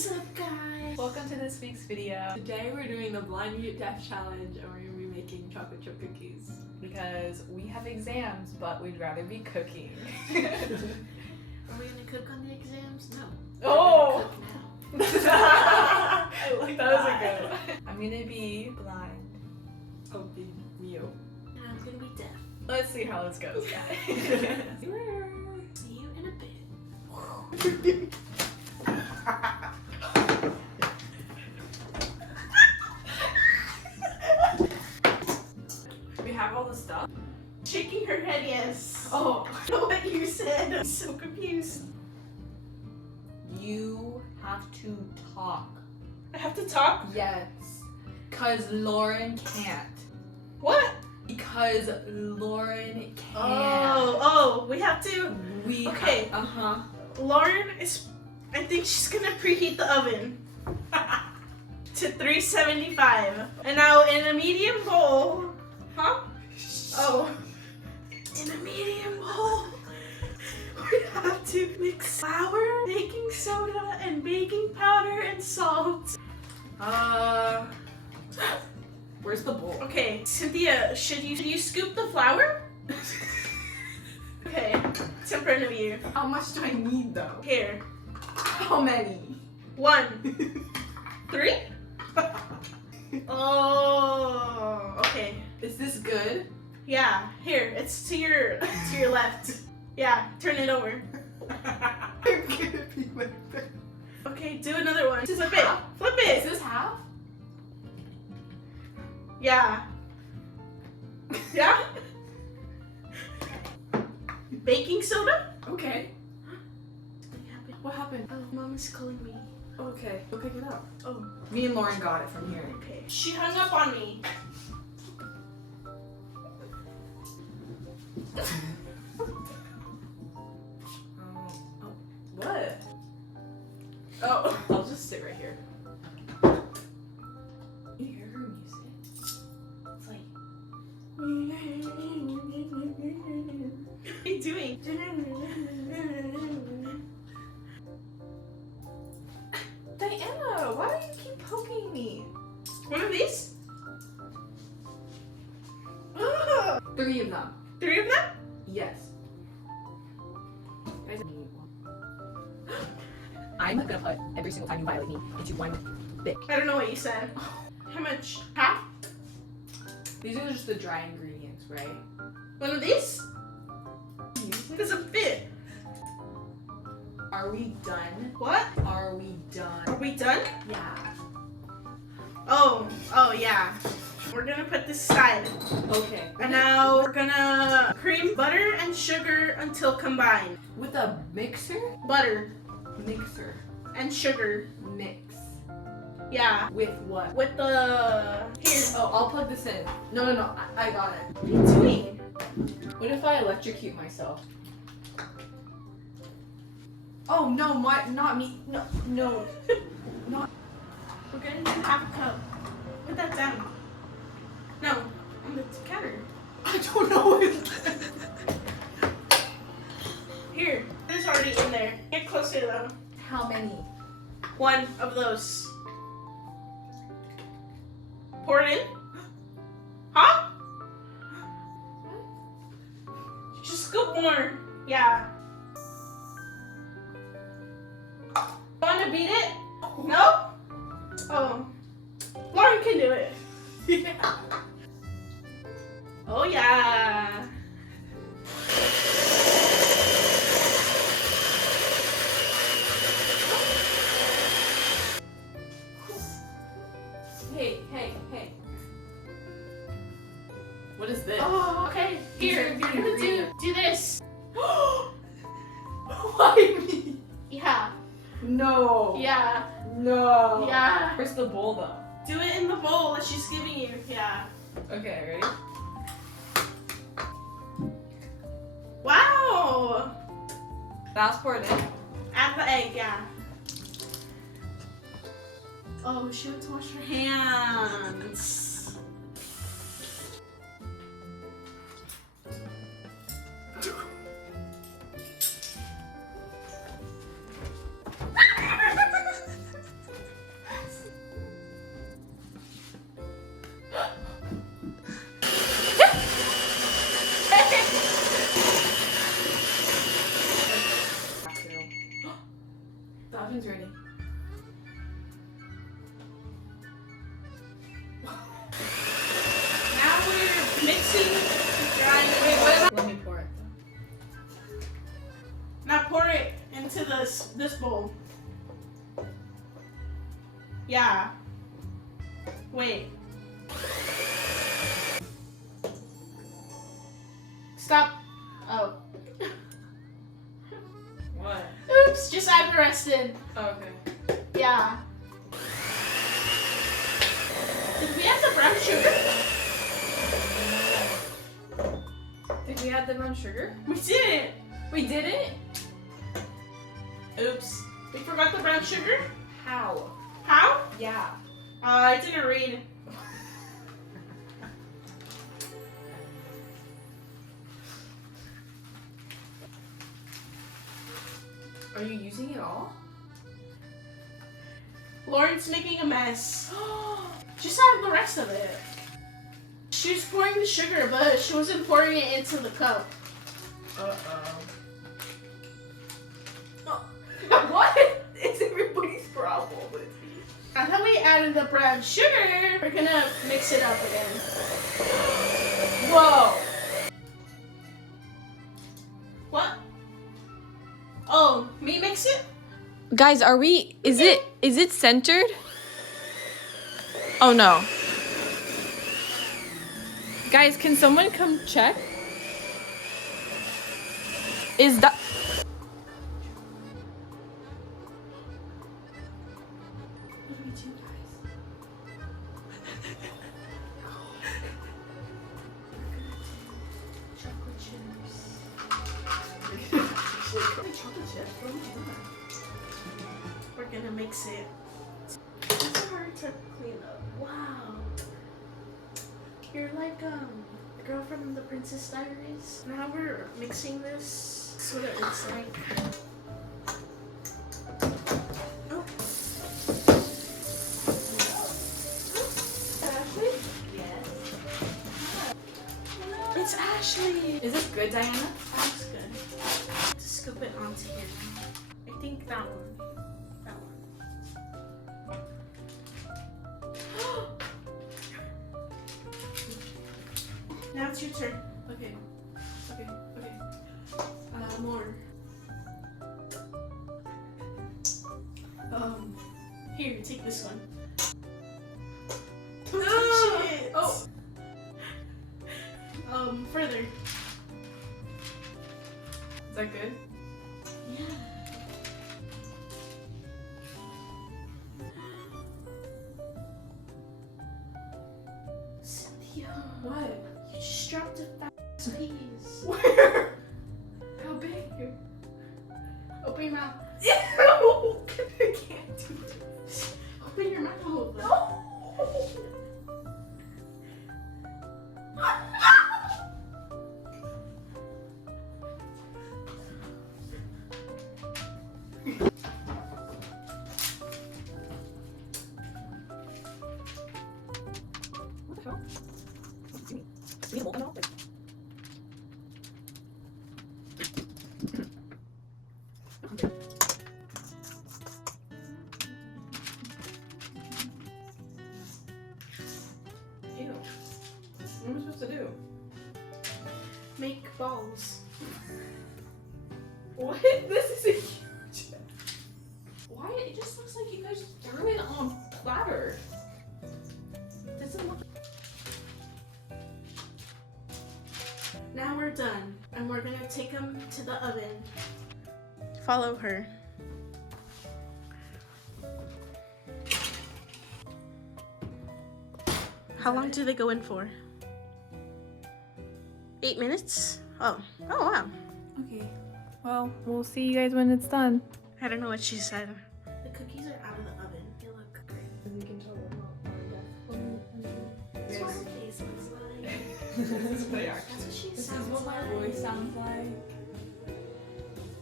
What's up, guys? Welcome to this week's video Today we're doing the blind mute deaf challenge and we're gonna be making chocolate chip cookies. because we have exams, but we'd rather be cooking. Are we gonna cook on the exams? No. Oh! We're gonna cook now. I like that. Was a good one. I'm gonna be blind. I'll be mute. And I'm gonna be deaf. Let's see how this goes, guys. See you in a bit. We have all the stuff. Shaking her head, yes. Oh. I know what you said. I'm so confused. You have to talk. I have to talk? Yes. Cause Lauren can't. What? Because Lauren can't. Oh, we have to. We Okay. Lauren is, I think she's gonna preheat the oven to 375. And now in a medium bowl, huh? Oh, in a medium bowl, we have to mix flour, baking soda, and baking powder and salt. Where's the bowl? Okay, Cynthia, should you scoop the flour? Okay, it's in front of you. How much do I need though? Here. How many? 1, 3. Oh, okay. Is this good? Yeah, here, it's to your left. Yeah, turn it over. I'm gonna be my best. Okay, do another one. This is Flip half? it. Flip Is it. this half? Yeah. Yeah. Baking soda? Okay. What happened? Oh, Mom is calling me. Okay, go pick it up. Oh, Me and Lauren got it from here. okay. She hung up on me. What? Oh, I'll just sit right here. You hear her music? It's like. What are you doing? Diana, why do you keep poking me? One of these? 3 of them. 3 of them? Yes. Guys, I'm gonna put every single time you violate me into one bit. I don't know what you said. How much? Half? These are just the dry ingredients, right? One of these? Doesn't fit. Are we done? What? Are we done? Are we done? Yeah. Oh yeah. We're gonna put this aside. Okay. And now we're gonna cream butter and sugar until combined. With a mixer? Butter Mixer. and sugar. Mix. Yeah. With what? With the... Here. Oh, I'll plug this in. No, I got it. What are you doing? What if I electrocute myself? Oh, no, not me. No. Not. We're gonna do half a cup. Put that down. No, on the counter. I don't know what Here. It's already in there. Get closer though. How many? 1 of those. Pour it in. Huh? Just scoop more. Yeah. Wanna beat it? No? Oh. Lauren can do it. Yeah. Oh yeah. Hey. What is this? Oh, okay. Here, These you're are gonna ingredients. do this. Why me? Yeah. No. Yeah. No. Yeah. Where's the bowl though? Do it in the bowl that she's giving you. Yeah. Okay, ready? Wow. That's poured in. Add the egg, yeah. Oh, she had to wash her hands. Now we're mixing, drying. Wait, what is that? Let me pour it. Now pour it into this bowl. Yeah. Wait. Stop. Oh. What? Oops, just add the rest in. Oh, okay. Yeah. Did we add the brown sugar? Did we add the brown sugar? We didn't. We didn't? Oops. We forgot the brown sugar? How? How? Yeah. I didn't read. Are you using it all? Lauren's making a mess. Just add the rest of it. She was pouring the sugar, but she wasn't pouring it into the cup. What? It's everybody's problem. I thought we added the brown sugar. We're gonna mix it up again. Whoa! What? Oh, me mix it? Guys, is it centered? Oh no. Guys, can someone come check? Is that What do we do, guys? Chocolate chips. We're gonna mix it. It's hard to clean up. Wow. You're like the girl from the Princess Diaries. Now we're mixing this. This is what it looks like. Oh. Ashley? Yes. It's Ashley. Is this good, Diana? That's good. Just scoop it onto here. I think that one. That one. Now it's your turn. Okay. Okay. More. Here, take this one. Don't touch it. Oh. Further. Is that good? Yeah. Cynthia, What? you just dropped a fat piece. Where? How big? Open your mouth. Ew! I can't do this. Open your mouth. No! Ew. What am I supposed to do? Make balls. What? This is a huge. Why? It just looks like you guys threw it on a platter. Doesn't look. Now we're done, and we're gonna take them to the oven. Follow her. How long do they go in for? 8 minutes? Oh wow. Okay. Well, we'll see you guys when it's done. I don't know what she said. The cookies are out of the oven. They look great. As you can tell, That's what her face looks like. This is what That's what she sounds like. sounds like.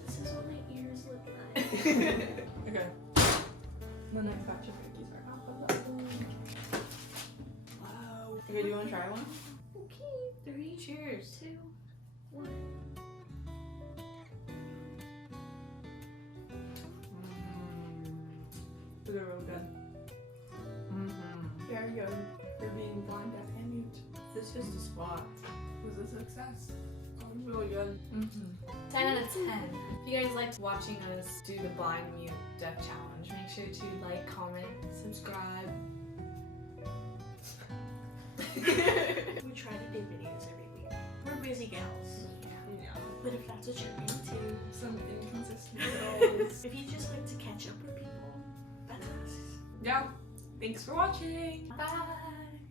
This is what my ears look like. Okay. The next batch of cookies are off of the oven. Wow. Okay, do you want to try one? Okay, 3, Cheers. 2, 1. They're real good. Mm-hmm. Very good. for being blind, deaf, and mute. This is the spot. Was a success. That was really good. 10 out of 10. If you guys liked watching us do the blind mute deaf challenge, make sure to like, comment, subscribe. We try to do videos every week. We're busy gals. Yeah. But if that's what you're into, Some inconsistent goals. if you just like to catch up with people, that's us. Yeah. Thanks for watching. Bye!